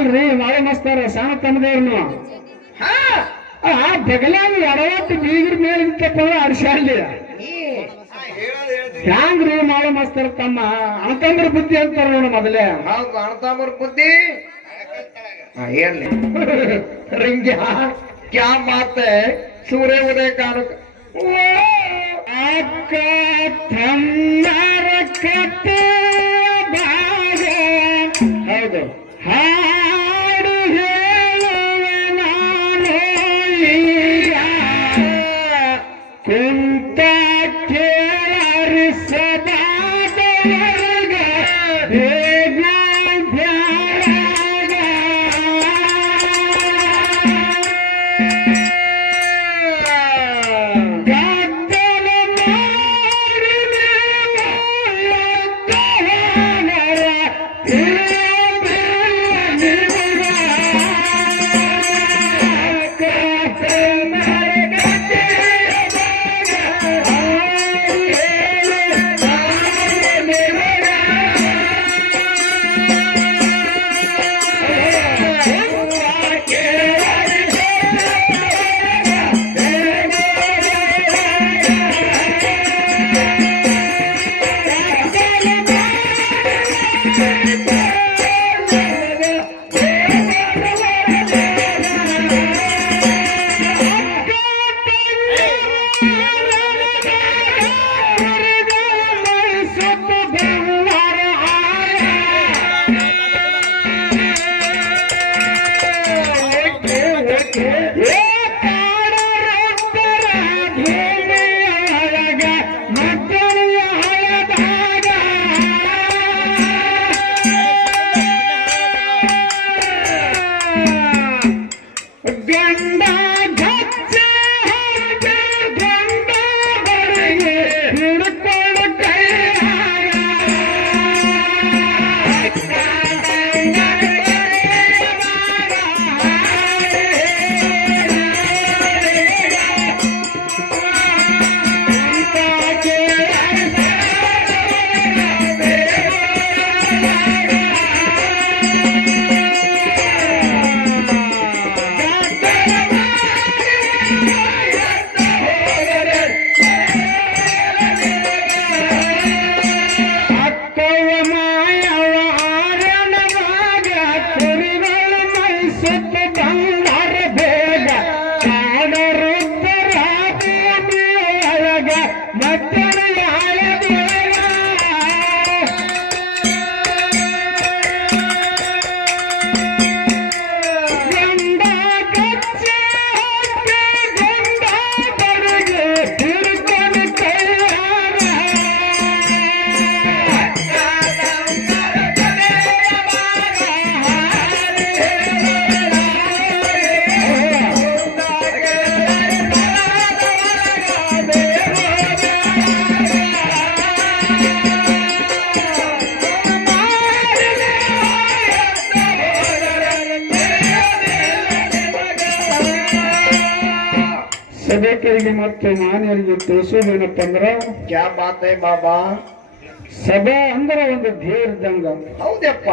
ಅಲ್ರಿ ಮಾಳೆ ಮಸ್ತಾರ ಸಣ್ಣ ತಮ್ಮದೇವ್ರನು ಬಗಲಾಗ ಎಡವಟ್ಟು ಬೀಗರ ಮೇಲೆ ನಿಂತಪ್ಪ ಅಡ್ಸಾಡ್ಲಿ ಹ್ಯಾಂಗ್ರಿ ಮಾಳೆ ಮಸ್ತಾರ ತಮ್ಮ ಅಣತಂಬ್ರ ಬುದ್ಧಿ ಅಂತಾರ ನೋಡ ಮೊದಲೇ ಹೌದು ಅಣತಾಂಬ್ರ ಬುದ್ಧಿ ಹೇಳಿ ರಿಂಗ್ಯ ಕ್ಯಾ ಮಾತೆ ಸೂರ್ಯ ಉದಯ ಕಾಣಕ ಅಕ್ಕ ತಮ್ಮರ ಕತೆ ಭಾಗ ಹೌದು ಹಾಡು ಹೇಳುವೆ ನಾನು ಈಗ ಕುಂತ ಕೇಳರಿ ಸದಾದವರ್ಗ ಹೇಗ ಬ್ಯಾಡಗ ಗದ್ದಲ ಮಾಡಿದೆ ಒಳ್ಳೆಯವನರ ಸಭೆಕರಿಗೆ ಮತ್ತು ಮಾನ್ಯರಿಗೆ ತಿಳಿಸೋದೇನಪ್ಪ ಅಂದ್ರ ಕ್ಯಾ ಬಾತ್ ಹೈ ಬಾಬಾ ಸಭೆ ಅಂದ್ರೆ ಒಂದು ದೇವ್ರದಂಗ ಹೌದಪ್ಪ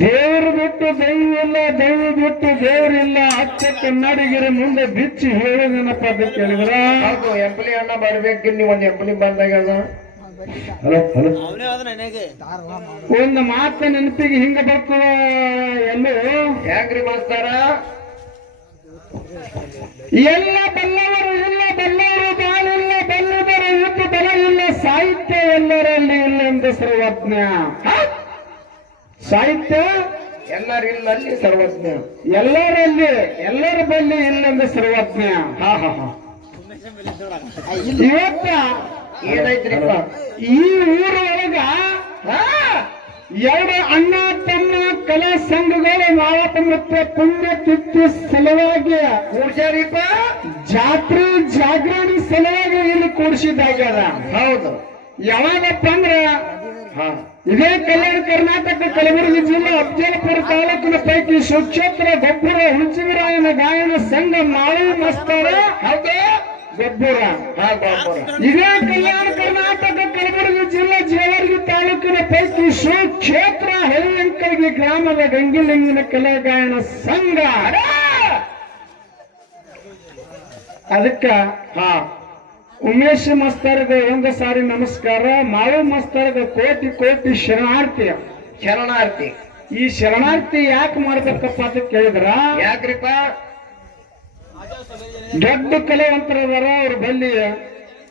ದೇವ್ರು ಬಿಟ್ಟು ದೈವ ಇಲ್ಲ ದೈವ ಬಿಟ್ಟು ದೇವ್ರಿಲ್ಲ ಅಚ್ಚ ಕನ್ನಡಿಗರ ಮುಂದೆ ಬಿಚ್ಚಿ ಹೇಳೋದೇನಪ್ಪ ಅಂತ ಕೇಳಿದ್ರ ಹೌದು ಎಂಪಲಿ ಅಣ್ಣ ಬರ್ಬೇಕು ನೀವು ಒಂದು ಎಂಪಲಿ ಬಂದಾಗ ಒಂದು ಮಾತು ನೆನಪಿಗೆ ಹಿಂಗ ಬರ್ತದ ಎಲ್ಲೂ ಹೆಂಗ್ರಿ ಮಾಸ್ತಾರ ಎಲ್ಲ ಬಲ್ಲವರು ಇಲ್ಲ ಬಲ್ಲವರು ಬಾಳಿಲ್ಲ ಬಲ್ಲವರು ಇದ್ದು ಬಲ ಇಲ್ಲ ಸಾಹಿತ್ಯ ಎಲ್ಲರಲ್ಲಿ ಇಲ್ಲ ಎಂದು ಸರ್ವಜ್ಞ ಸಾಹಿತ್ಯ ಎಲ್ಲರಿಲ್ಲಲ್ಲಿ ಸರ್ವಜ್ಞ ಎಲ್ಲರಲ್ಲಿ ಎಲ್ಲರ ಬಲ್ಲಿ ಇಲ್ಲೆಂದು ಸರ್ವಜ್ಞ ಇವತ್ತ ಏನೈತ್ರಿಪ್ಪ ಈ ಊರೊಳಗ ಎರಡು ಅಣ್ಣ ತಮ್ಮ ಕಲಾ ಸಂಘಗಳು ಮಾವತ ಮತ್ತೆ ಪುಣ್ಯ ತಿಥಿ ಸಲುವಾಗಿ ಕೂಡ್ಸ್ಯಾರಿಪ್ಪ ಜಾತ್ರೆ ಜಾಗರಣಿ ಸಲುವಾಗಿ ಇಲ್ಲಿ ಕೂಡಿಸಿದ್ದಾಗ್ಯದ. ಹೌದು. ಯಾವಾಗಪ್ಪ ಅಂದ್ರ ಇದೇ ಕಲ್ಯಾಣ ಕರ್ನಾಟಕ ಕಲಬುರಗಿ ಜಿಲ್ಲೆ ಅಫಜಲಪುರ ತಾಲೂಕಿನ ಪೈಕಿ ಸುಕ್ಷೇತ್ರ ಗೊಬ್ಬರ ಹುಣಸಿಗರಾಯನ ಗಾಯನ ಸಂಘ ಮಾಳಿ ಮಸ್ತಾರ ಹೌದು ಗೊಬ್ಬರ. ಹಾ ಗೊಬ್ಬರ. ಇದೇ ಕಲ್ಯಾಣ ಕರ್ನಾಟಕ ಕಲಬುರಗಿ ಜಿಲ್ಲೆ ಜೇವರ್ಗಿ ತಾಲೂಕಿನ ಪೈಕಿ ಕ್ಷೇತ್ರ ಹರಿಯಂಕರ್ಗಿ ಗ್ರಾಮದ ಗಂಗಿಲಿಂಗನ ಕಲೆ ಗಾಯನ ಸಂಘ. ಅದಕ್ಕ ಹಾ ಉಮೇಶ್ ಮಸ್ತರ್ಗ ಒಂದು ಸಾರಿ ನಮಸ್ಕಾರ. ಮಾಳು ಮಸ್ತರ್ಗ ಕೋಟಿ ಕೋಟಿ ಶರಣಾರ್ಥಿ. ಶರಣಾರ್ಥಿ. ಈ ಶರಣಾರ್ಥಿ ಯಾಕೆ ಮಾಡ್ಬೇಕಪ್ಪ ಅಂತ ಕೇಳಿದ್ರ, ಯಾಕ್ರಿಪ್ಪ? ದೊಡ್ಡ ಕಲೆವಂತರದಾರ, ಅವ್ರ ಬಲ್ಲಿ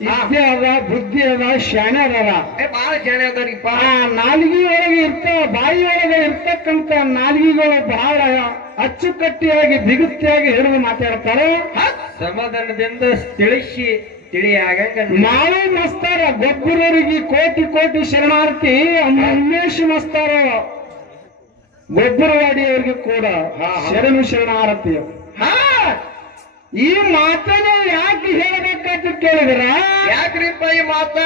ವಿದ್ಯೆ ಅದ, ಬುದ್ಧಿ ಅದ, ಶಾಣೆ ಅದಾರ. ಬಾಳ ಶಾಣೆ ಅದಾರಿಪ್ಪ. ಆ ನಾಲಿಗೆ ಒಳಗೆ ಬಾಯಿ ಒಳಗೆ ಇರ್ತಕ್ಕಂತ ನಾಲಿಗೆಗಳು ಬಹಳ ಅಚ್ಚುಕಟ್ಟಿಯಾಗಿ ಬಿಗುತ್ತಿಯಾಗಿ ಹಿಡಿದು ಮಾತಾಡ್ತಾರೆ. ಸಮಾಧಾನದಿಂದ ತಿಳಿಯಾಗಂಗ ಮಾಳು ಮಸ್ತಾರ ಗೊಬ್ಬರರಿಗೆ ಕೋಟಿ ಕೋಟಿ ಶರಣಾರ್ಥಿ. ಉಮೇಶ್ ಮಸ್ತಾರ ಗೊಬ್ಬರವಾಡಿಯವರಿಗೆ ಕೂಡ ಶರಣಾರ್ಥಿ. ಈ ಮಾತನ್ನು ಯಾಕೆ ಹೇಳಬೇಕಂತ ಕೇಳಿದ್ರ, ಯಾಕ್ರಿಪ್ಪ ಈ ಮಾತ?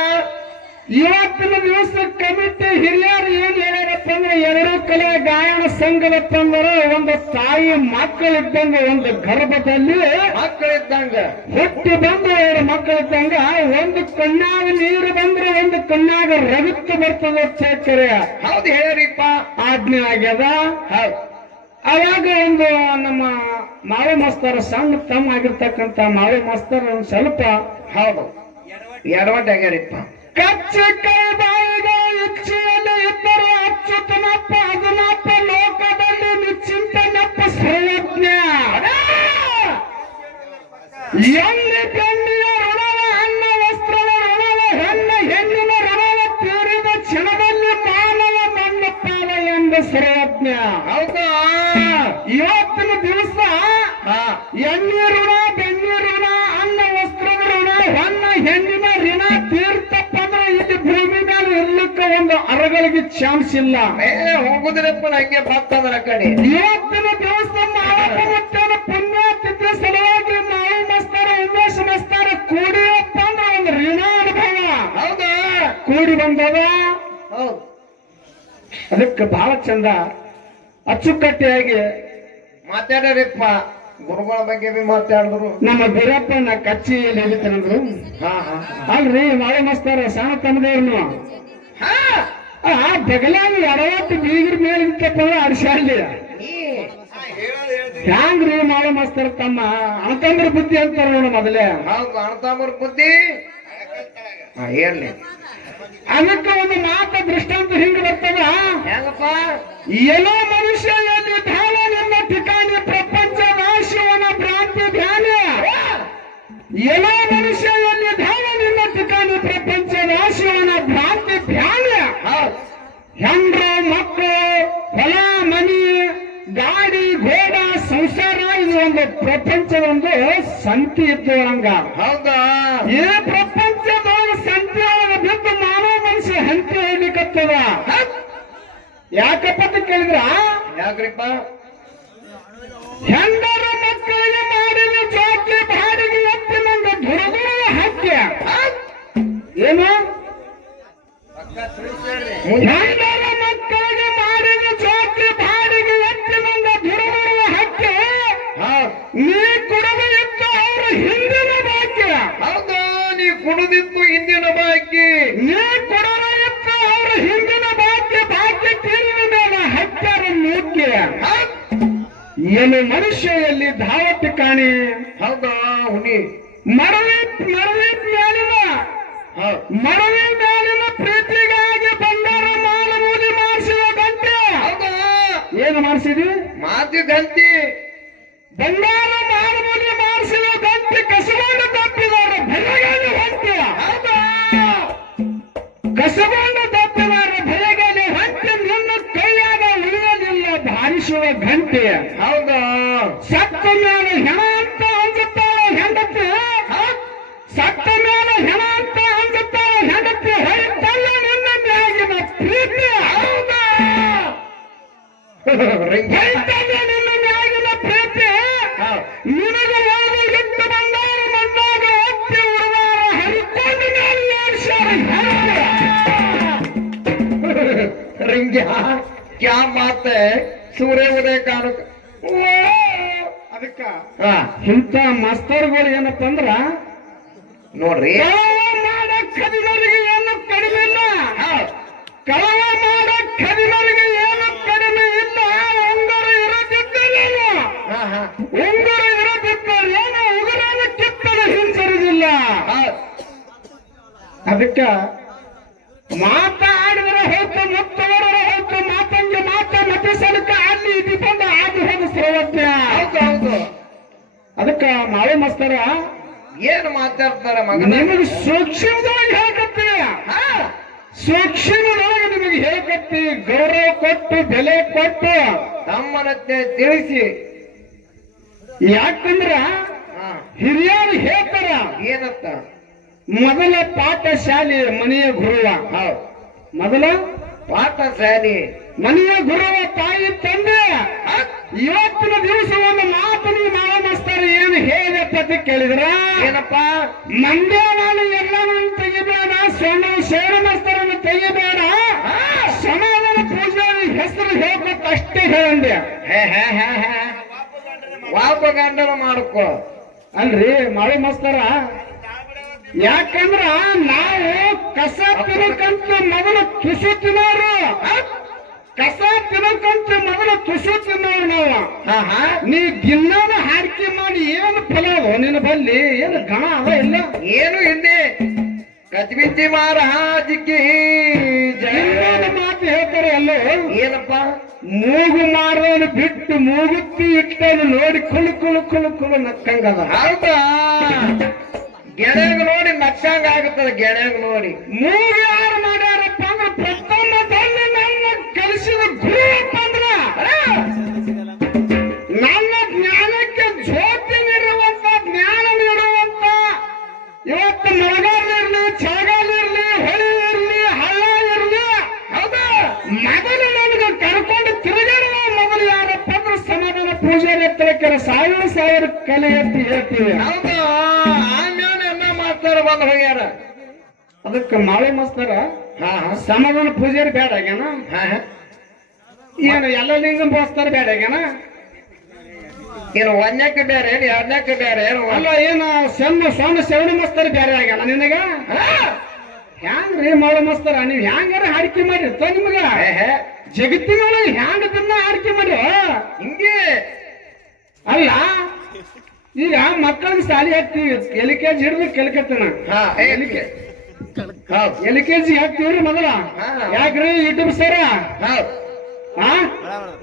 ಇವತ್ತಿನ ದಿವಸ ಕಮಿಟಿ ಹಿರಿಯರು ಏನ್ ಹೇಳ್ಯಾರಪ್ಪ ಅಂದ್ರೆ, ಎರಡು ಕಲೆ ಗಾಯನ ಸಂಘದಪ್ಪ ಅಂದ್ರೆ ಒಂದು ತಾಯಿ ಮಕ್ಕಳಿದ್ದಂಗ, ಒಂದು ಗರ್ಭದಲ್ಲಿ ಮಕ್ಕಳಿದ್ದಂಗ ಹುಟ್ಟಿ ಬಂದು ಎರಡು ಮಕ್ಕಳಿದ್ದಂಗ, ಒಂದು ಕಣ್ಣಾಗ ನೀರು ಬಂದ್ರೆ ಒಂದು ಕಣ್ಣಾಗ ರಗತ್ತು ಬರ್ತದೆ ಚೇಕರೆ. ಹೌದು ಹೇಳ್ರಿಪ್ಪ. ಆಜ್ಞೆ ಆಗ್ಯದ. ಹೌದು. ಅವಾಗ ಒಂದು ನಮ್ಮ ಮಾಳು ಮಾಸ್ತರ ಸಣ್ಣ ತಮ್ಮ ಆಗಿರ್ತಕ್ಕಂಥ ಮಾಳು ಮಾಸ್ತರ್ ಒಂದು ಸ್ವಲ್ಪ ಹೌದು ಎಡವಟ್ ಆಗ್ಯಾರಿಪ್ಪ. ಕಚ್ಚಿ ಕೈ ಬಾಯಿಗಳು ಇಚ್ಛೆಯಲ್ಲಿ ಇದ್ದರೆ ಅಚ್ಯುತನಪ್ಪ ಅದನಪ್ಪ ಲೋಕದಲ್ಲಿ ನಿಶ್ಚಿಂತನಪ್ಪ ಸರ್ವಜ್ಞ. ಎಲ್ಲಿ ಬೆಣ್ಣಿಯ ಋಣವ, ಅನ್ನ ವಸ್ತ್ರದ ಋಣವ, ಹೆಣ್ಣಿನ ಋಣವ ತೀರಿದ ಕ್ಷಣದಲ್ಲಿ ಮಾನವ ಮಣ್ಣಪ್ಪಾವ ಎಂಬ ಸರ್ವಜ್ಞ. ಹೌದಾ? ಇವತ್ತಿನ ದಿವಸ ಎಣ್ಣೆ ಋಣ, ಬೆಣ್ಣೆ ಋಣ, ಅನ್ನ ವಸ್ತ್ರದ ಋಣ, ಹೆಣ್ಣಿನ ಋಣ ತೀರ್ಥಪ್ಪ ಅಂದ್ರೆ ಇಲ್ಲಿ ಭೂಮಿ ಮೇಲೆ ಇರ್ಲಿಕ್ಕೆ ಒಂದು ಅರಗಳಿಗೆ ಚಾನ್ಸ್ ಇಲ್ಲ. ಹೋಗುದಿರಪ್ಪ ನಂಗೆ ಬರ್ತದ್ರ ಕಡೆ. ಇವತ್ತಿನ ದಿವಸ ಮಾವನ ಪುಣ್ಯತಿಥಿ ಸಲುವಾಗಿ ಮಾವು ಮಸ್ತಾರ ಉಮೇಶ್ ಮಸ್ತಾರ ಕೂಡಿಯಪ್ಪ ಅಂದ್ರೆ ಒಂದು ಋಣ ಅನುಭವ. ಹೌದಾ? ಕೂಡಿ ಬಂದದ. ಹೌದು. ಅದಕ್ಕೆ ಬಹಳ ಚಂದ ಅಚ್ಚುಕಟ್ಟಿಯಾಗಿ ಮಾತಾಡ್ರಿಪ್ಪ. ಗುರುಗಳ ಬಗ್ಗೆ ಬಿ ಮಾತಾಡಿದ್ರು. ನಮ್ಮ ಬೀರಪ್ಪನ ಕಚ್ಚಿಯಲ್ಲಿ ಹೇಳಿತನಂದ್ರು. ಅಲ್ರಿ ಮಾಳೆ ಮಸ್ತಾರ ಸಣ್ಣ ತಮ್ಮದೇವ್ರನು ಆ ಬಗಲಾಗ ಎಡವತ್ತು ಬೀಗರ ಮೇಲೆ ಇತ್ತಪ್ಪ ಅಡಿಸಾಡ್ಲಿ ಹ್ಯಾಂಗ್ರಿ ಮಾಳೆ ಮಸ್ತಾರ ತಮ್ಮ ಅಣತಂದ್ರ ಬುದ್ಧಿ ಅಂತಾರ ನೋಡ ಮೊದಲೇ. ಹೌದು ಅಣ್ತಾಮರ್ ಬುದ್ಧಿ. ಏನ್ಲಿ ಅದಕ್ಕೆ ಒಂದು ಮಾತ ದೃಷ್ಟಾಂತ ಹಿಂಗ ಬರ್ತದ. ಹೆಂಗಪ್ಪ? ಏನೋ ಮನುಷ್ಯ ಎಲ್ಲಿ ಧಾವ ನಿಮ್ಮ ಠಿಕಾಣಿ ಪ್ರಪಂಚ ನಾಶವನ ಭ್ರಾಂತಿ ಧ್ಯಾನ. ಏನೋ ಮನುಷ್ಯ ಎಲ್ಲಿ ಧಾವ ನಿಮ್ಮ ಠಿಕಾಣಿ ಪ್ರಪಂಚ ನಾಶವನ ಭ್ರಾಂತಿ ಧ್ಯಾನ. ಹೆಂಡ್ರು ಮಕ್ಕಳು, ಹೊಲ ಮನಿ, ಗಾಡಿ ಗೋಡ, ಸಂಸಾರ, ಇದು ಒಂದು ಪ್ರಪಂಚದೊಂದು ಸಂತಿ ಇದ್ದೊಳಂಗ. ಹೌದಾ? ಈ ಪ್ರಪಂಚದೊಳಗೆ ಸಂತಿ ಒಳಗೆ ಬಿದ್ದು ಮಾನವ ಮನುಷ್ಯ ಹಂತಿ ಹೋಗ್ಲಿಕ್ಕತ್ತದ. ಯಾಕಪ್ಪ ಅಂತ ಕೇಳಿದ್ರ, ಯಾಕ್ರಿಪ್ಪ? ಹೆಂಡರ ಮಕ್ಕಳಿಗೆ ಮಾಡಿದ ಜೋಕಿ ಬಾಡಿಗೆ ಎತ್ತಿ ನಂದು ದುರಗುವ ಹತ್ಯ. ಏನು? ಹೆಂಡರ ಮಕ್ಕಳಿಗೆ ಮಾಡಿದ ಜೋಕಿ ಬಾಡಿಗೆ ಎತ್ತಿ ನಂದು ದುರಗುವ ಹತ್ಯ. ನೀ ಕುಡಿದು ಇತ್ತು ಅವ್ರ ಹಿಂದಿನ ಬಾಕ್ಯ. ಹೌದಾ? ನೀ ಕುಡಿದಿತ್ತು ಹಿಂದಿನ ಬಾಕಿ. ನೀ ಕುಡಿದು ಇತ್ತು ಅವ್ರ ಹಿಂದಿನ ಬಾಕಿ. ಬಾಕಿ ತೀರಿದ ಮೇಲೆ ಹತ್ಯಾರ ಮುಖ್ಯ. ಏನು ಮನುಷ್ಯ ಎಲ್ಲಿ ಧಾವತಿ ಕಾಣಿ. ಹೌದಾ? ಹುನಿ ಮರವಿ ಮೇಲಿನ ಪ್ರೀತಿಗಾಗಿ ಬಂಗಾರ ಮಾಲಮೂದಿ ಮಾಡಿಸಿದ ಗಂಟೆ. ಹೌದಾ? ಏನು ಮಾಡಿಸಿದ್ವಿ? ಮಾತಿ ಗಂತಿ. ಬಂಗಾರ ಮಾಲಮೂದಿ ಮಾಡಿಸಿದ ಗಂಟೆ ಕಸಗೊಂಡು ತಪ್ಪಿದಾರ ಭಯಗಾಲಿ ಹೊಂಟೆ. ಹೌದಾ? ಕಸಗೊಂಡು ತಪ್ಪಿದಾರ ಭಯಗಾಲಿ ಹೊಂಟೆ. ನಿನ್ನ ಕೈಯಾಗ ಉಳಿಯೋದಿಲ್ಲ ಬಾರಿಸುವ ಗಂಟೆ. ಹೌದಾ? ಸತ್ತ ಮೇಲೆ ಹೆಣ ಅಂತ ಅಂಜುತ್ತಾಳ ಹೆಂಡತಿ. ಸತ್ತ ಮೇಲೆ ಹೆಣ ಅಂತ ಅಂಜುತ್ತಾಳ ಹೆಂಡತಿ. ಹೊಯ್ತಲ್ಲ ನಿನ್ನ ಮ್ಯಾಗಿನ ಪ್ರೀತಿ. ಹೌದಾ? ಹೊಯ್ತಲ್ಲ ನಿನ್ನ ಮ್ಯಾಗಿನ ಪ್ರೀತಿ. ನಿನಗೆ ಯಾರು ಇಟ್ಟು ಬಂದಾರ ಮಣ್ಣಾಗ ಒತ್ತಿ ಉಡುವಾರ ಹರಿಕೊಂಡು ಮೇಲೆ ಏರ್ಸ್ಯಾರ. ರಿಂಗ್ಯ ಕ್ಯಾ ಮಾತೆ ಸೂರ್ಯ ಉದಯ ಕಾಣ. ಅದಕ್ಕ ಇಂಥ ಮಾಸ್ತರ್ಗಳು ಏನಪ್ಪ ಅಂದ್ರ ನೋಡ್ರಿ ಕಳವ ಮಾಡ ಕದಿಮರಿಗೆ ಏನು ಕಡಿಮೆ ಇಲ್ಲ. ಕಳವ ಮಾಡ ಕದಿಮರಿಗೆ ಏನು ಕಡಿಮೆ ಇಲ್ಲ. ಉಂಗುರ ಇರದಿದ್ದರೇನು ಉಂಗುರ ಇರದಿದ್ದರೇನು ಉಗುರನ್ನು ಕಿತ್ತಲು ಹಿಂಸರಿದಿಲ್ಲ. ಅದಕ್ಕ ಮಾತಾಡಿದರೆ ಹೋಯ್ತು, ಮುತ್ತವರ ಹೋಯ್ತು, ಮಾತಂಗೆ ಮಾತ ಮತ ಸಲಕ ಅಲ್ಲಿ ಇದು ಬಂದು ಆದು ಹೋದ ಸರ್ವಜ್ಞ. ಹೌದು ಅದಕ್ಕ ಮಾಳೆ ಮಸ್ತರ ಏನ್ ಮಾತಾಡ್ತಾರ ಮಗ? ನಿಮಗೆ ಸೂಕ್ಷ್ಮದೊಳಗೆ ಹೇಳ್ಕತ್ತೀವಿ, ಸೂಕ್ಷ್ಮದೊಳಗೆ ನಿಮಗೆ ಹೇಳ್ಕತ್ತೀವಿ. ಗೌರವ ಕೊಟ್ಟು ಬೆಲೆ ಕೊಟ್ಟು ತಮ್ಮನತ್ತೆ ತಿಳಿಸಿ. ಯಾಕಂದ್ರ ಹಿರಿಯರು ಹೇಳ್ತಾರ ಏನಂತ? ಮೊದಲ ಪಾಠಶಾಲೆ ಮನೆಯ ಗುರುವ. ಮೊದಲ ಪಾಠಶಾಲೆ ಮನೆಯ ಗುರುವ ತಾಯಿ ತಂದೆ. ಇವತ್ತಿನ ದಿವಸ ಒಂದು ಮಾತು ನೀವು ಮಾಡ ಮಸ್ತಾರೆ ಏನು ಹೇಳಪ್ಪ ಅಂತ ಕೇಳಿದ್ರ ಏನಪ್ಪ? ಮಂಡ್ಯ ನಾನು ಎಲ್ಲರೂ ತೆಗಿಬೇಡ, ಶೇರ ಮಸ್ತರನ್ನು ತೆಗಿಬೇಡ, ಸಮಾಧಾನ ಪೂಜಾರಿ ಹೆಸರು ಹೇಳ್ಕೊತ ಅಷ್ಟೇ ಹೇಳಂದೆ. ವಾಪಗಂಡನ ಮಾಡ್ಕೋ ಅಲ್ರಿ ಮಾಳಿ ಮಸ್ತರ. ಯಾಕಂದ್ರ ನಾವು ಕಸ ತಿನ್ನಕಂತ ಮೊದಲು ತುಸು ತಿನ್ನೋರು, ಕಸ ತಿನ್ನಕಂತ ಮೊದಲು ತುಸು ತಿನ್ನೋರು ನಾವು. ನೀ ದಿನಾನ ಹಾರಿಕೆ ಮಾಡಿ ಏನು ಫಲ ಅದು ನಿನ್ನ ಬಲ್ಲಿ? ಏನು ಗಣ ಅದ ಇಲ್ಲ, ಏನು ಹಿಂದೆ ಕಚ್ಬಿಚ್ಚಿ ಮಹಾರಾಜಿಗೆ ಇನ್ನೊಂದು ಮಾತು ಹೇಳ್ತಾರೆ ಎಲ್ಲೋ. ಏನಪ್ಪ? ಮೂಗು ಮಾರೋನು ಬಿಟ್ಟು ಮೂಗುತ್ತಿ ಇಟ್ಟನು ನೋಡಿ ಕುಳು ಕುಳು ಕುಳು ಕುಳು ನಕ್ಕಂಗದ. ಹೌದಾ? ಗೆಳೆಯಗ ನೋಡಿ ನಕ್ಕಂಗ ಆಗುತ್ತದೆ. ಗೆಳೆಯಗ ನೋಡಿ ಮೂಗು ಯಾರು ಮಾಡ್ಯಾರಪ್ಪ ಅಂದ್ರೆ ಪ್ರಥಮದಲ್ಲಿ ನನ್ನ ಕಲಿಸಿದ ಗುರುಪ್ಪ ಅಂದ್ರ ನನ್ನ ಜ್ಞಾನಕ್ಕೆ ಜ್ಯೋತಿ ನೀಡುವಂತ, ಜ್ಞಾನ ನೀಡುವಂತ, ಇವತ್ತು ಮಳೆಗಾಲಿರ್ಲಿ, ಚಳಿಗಾಲಿರ್ಲಿ, ಹೊಳಿ ಇರ್ಲಿ, ಹಳ್ಳ ಇರ್ಲಿ, ಹೌದಾ, ಮೊದಲು ನನಗೆ ಕರ್ಕೊಂಡು ತಿರುಗಾಡುವ ಮೊದಲು ಯಾರಪ್ಪ ಅಂದ್ರೆ ಸಮಾಧಾನ ಪೂಜಾರಿ ಹತ್ತಿರಕ್ಕೆ 1000 ಕಲೆ ಅಂತ ಹೇಳ್ತೀವಿ. ಹೌದಾ? ಆಮೇಲೆ ಎಲ್ಲ ಮಾಸ್ತರ ಬಂದು ಹೋಗ್ಯಾರ. ಅದಕ್ಕೆ ಮಾಳೆ ಮಾಸ್ತರ ಸಮಾಧಾನ ಪೂಜಾರಿ ಬೇಡ ಆಗ್ಯಾನ. ಏನು ಎಲ್ಲ ಲಿಂಗಂ ಬೋಸ್ತಾರ ಬೇಡ ಆಗ್ಯಾನ. ಏನು ಒಂದಕ್ಕೆ ಬೇರೆ ಏನು ಎರಡನೇಕ್ಕೆ ಬೇರೆ ಏನು? ಅಲ್ಲ ಏನು ಸಣ್ಣ ಶವಣ ಮಸ್ತರ ಬೇರೆ ಆಗ್ಯಾನ ನಿನಗ? ಹ್ಯಾಂಗ್ರಿ ಮಾಳೆ ಮಸ್ತರ, ನೀವ್ ಹ್ಯಾಂಗಾರ ಹಾಡಿಕೆ ಮಾಡಿರ್ತ ನಿಮಗ? ಜಗತ್ತಿನೊಳಗೆ ಹ್ಯಾಂಗ ದಿನ ಹಾಡಿಕೆ ಮಾಡಿ ಹಿಂಗೆ ಅಲ್ಲ. ಈಗ ಮಕ್ಕಳಿಗೆ ಸಾಲಿ ಹಾಕ್ತಿವಿ, LKG ಹಿಡಿದು ಕೆಲ್ಕತ್ತನ, LKG ಹಾಕ್ತಿವ್ರಿ ಮೊದಲ. ಯಾಕ್ರಿ ಯೂಟ್ಯೂಬ್ ಸರ?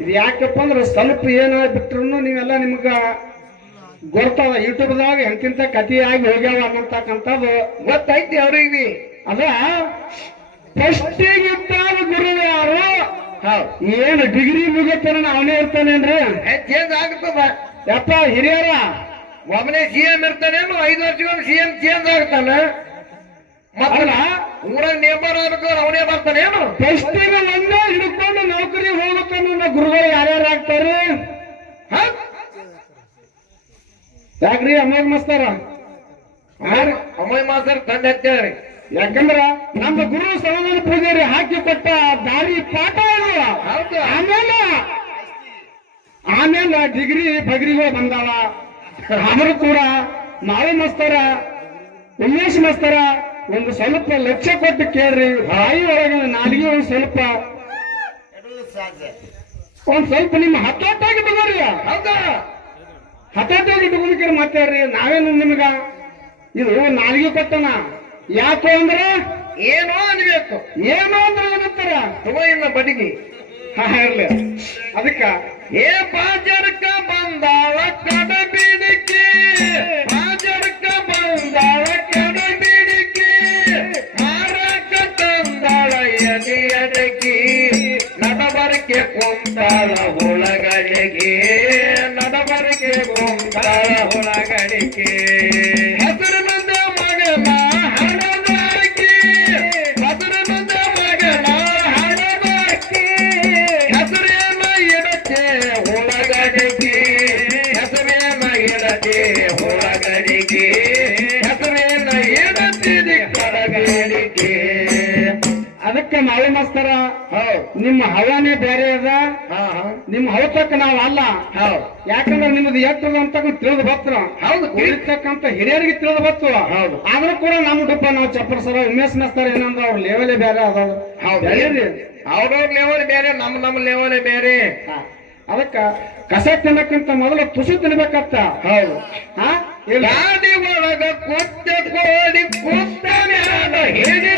ಇದು ಯಾಕಪ್ಪ ಅಂದ್ರೆ ಸ್ವಲ್ಪ ಏನಾಗ್ಬಿಟ್ರು ನೀವೆಲ್ಲ ನಿಮ್ಗ ಗೊತ್ತಾವ. ಯೂಟ್ಯೂಬ್ದಾಗ ಎಂತಿಂತ ಕಥೆ ಆಗಿ ಹೋಗ್ಯಾವ ಅನ್ನತಕ್ಕಂಥದ್ದು ಗೊತ್ತೈತಿ ಅವ್ರಿಗೆ. ಅದ ಫಸ್ಟಿಗೆ ಇದ್ದಾಗ ಗುರು ಯಾರು? ಏನು ಡಿಗ್ರಿ ಮುಗಿತಾನ ಅವನೇ ಇರ್ತಾನೇನ್ರಿ? ಚೇಂಜ್ ಆಗ್ತದ. ಯಪ್ಪ ಹಿರಿಯರ ಒಬ್ಬನೇ CM ಇರ್ತಾನೇನು? 5 ವರ್ಷಗಳು CM ಚೇಂಜ್ ಆಗ್ತಾನ. ಮತ್ತಲ್ಲ ಊರಾಗ ನೇಬರ್ ಆಗ್ಬೇಕು, ಅವನೇ ಬರ್ತಾನೇನು? ಫಸ್ಟಿಗೆ ಒಂದೇ ಹಿಡ್ಕೊಂಡು ನೌಕರಿ ಹೋಗುತ್ತಾನ ಗುರುಗಳು ಯಾರ್ಯಾರು ಆಗ್ತಾರ? ಯಾಕ್ರಿ ಅಮ್ಮಾಗ ಮಸ್ತಾರ? ಅಮ್ಮಯ್ಯ ಮಾಸ್ತರ್ ತಂದೆ ಹತ್ತೇಳಿ. ಯಾಕಂದ್ರ ನಮ್ಮ ಗುರು ಸಮಾಧಾನ ಪೂಜಾರಿ ಹಾಕಿ ಕೊಟ್ಟ ದಾರಿ ಪಾಠ ಇದು. ಆಮೇಲೆ ಡಿಗ್ರಿ ಬಗ್ರಿಗಳು ಬಂದಾವ. ಅವರು ಕೂಡ ಮಾಳಿ ಮಸ್ತಾರ, ಉಮೇಶ್ ಮಸ್ತಾರ ಒಂದು ಸ್ವಲ್ಪ ಲಕ್ಷ್ಯ ಕೊಟ್ಟು ಕೇಳ್ರಿ. ಬಾಯಿ ಒಳಗೆ ನಾಲಿಗೆ ಒಂದ್ ಸ್ವಲ್ಪ ನಿಮ್ಮ ಹತ್ತಾಗಿ ಇಟ್ಕೋರಿ. ಹೌದಾ? ಹತ್ತಾಗಿ ಇಟ್ಕೊಂಡ್ರೆ ಮಾತಾಡ್ರಿ. ನಾವೇನು ನಿಮ್ಗ ಇದು ನಾಲಿಗೆ ಕೊಟ್ಟನ ಯಾಕೋ ಅಂದ್ರೆ ಏನೋ ಅನ್ಬೇಕು. ಏನೋ ಅಂದ್ರೆ ಏನಂತಾರ ಇಲ್ಲ ಬಡಿಗೆ ಇರ್ಲಿ. ಅದಕ್ಕ ಏ ಬಾಜರ್ಕ ಬಂದಾಳ ಕಡಬಿಡಿಕೆ, ಬಾಜರ್ಕ ಬಂದಾಳ ಕಡಬಿಡಿಕೆ, ಮಾರಕ ತಂದಾಳ ಎದೆ ಅಡಗಿ, ನಡಬರ್ಕೆ ಕುಂತಾಳ ಹುಳಗಳಿಗೆ, ನಡಬರ್ಕೆ ಕುಂತಾಳ ಹುಳಗಳಿಗೆ, ಹೆಸರು ಬಂದ ಮಗನ ಹಣದಾಕಿ, ಹೆಸರು ಬಂದ ಮಗನ ಹಣದಾಕಿ, ಹೆಸರೇನ ಇಡತೆ ಹುಳಗಳಿಗೆ, ಹೆಸರೇನ ಇಡತೆ ಹುಳಗಳಿಗೆ, ಹೆಸರೇನ ಇಡತಿದಿ ಕಡಗಳಿಗೆ. ಅದಕ್ಕೆ ಮಾಳಿ ಮಾಸ್ತರ ನಿಮ್ಮ ಹವಾನೇ ಬೇರೆ ಅದ, ಹಾ ಹಾ ನಿಮ್ಮ ಹವತಕ್ಕ ನಾವು ಅಲ್ಲ. ಹೌದು ಯಾಕಂದ್ರೆ ನಿಮ್ದು ಎಟ್ಟದ ಅಂತ ತಿಳಿದು ಬತ್ರ, ಹೌದು ಉಳಿತಕ್ಕಂತ ಹಿರಿಯರಿಗೆ ತಿಳಿದು ಬತ್ತು. ಹೌದು. ಆದ್ರೂ ಕೂಡ ನಮ್ಮ ಡುಪ್ಪ ನಾವು ಚಪ್ಪರ ಸರ ಉಮೇಶ್ ಮೇಸ್ತಾರ ಏನಂದ್ರ ಅವ್ರ ಲೆವೆಲೇ ಬೇರೆ ಅದಾವ. ಹೌದು ಅವ್ರವ್ರ ಲೆವೆಲ್ ಬೇರೆ, ನಮ್ಮ ಲೆವೆಲ್ ಬೇರೆ. ಅದಕ್ಕ ಕಸ ತಿನ್ನಕ್ಕಿಂತ ಮೊದಲು ತುಸು ತಿನ್ಬೇಕತ್ತ. ಹೌದು ಹಾ ಇಲ್ಲ ಗಾಡಿ ಒಳಗ ಕೂತ ಕೋಡಿ ಕೂತ ಮ್ಯಾಲ ಹಿಡಿದ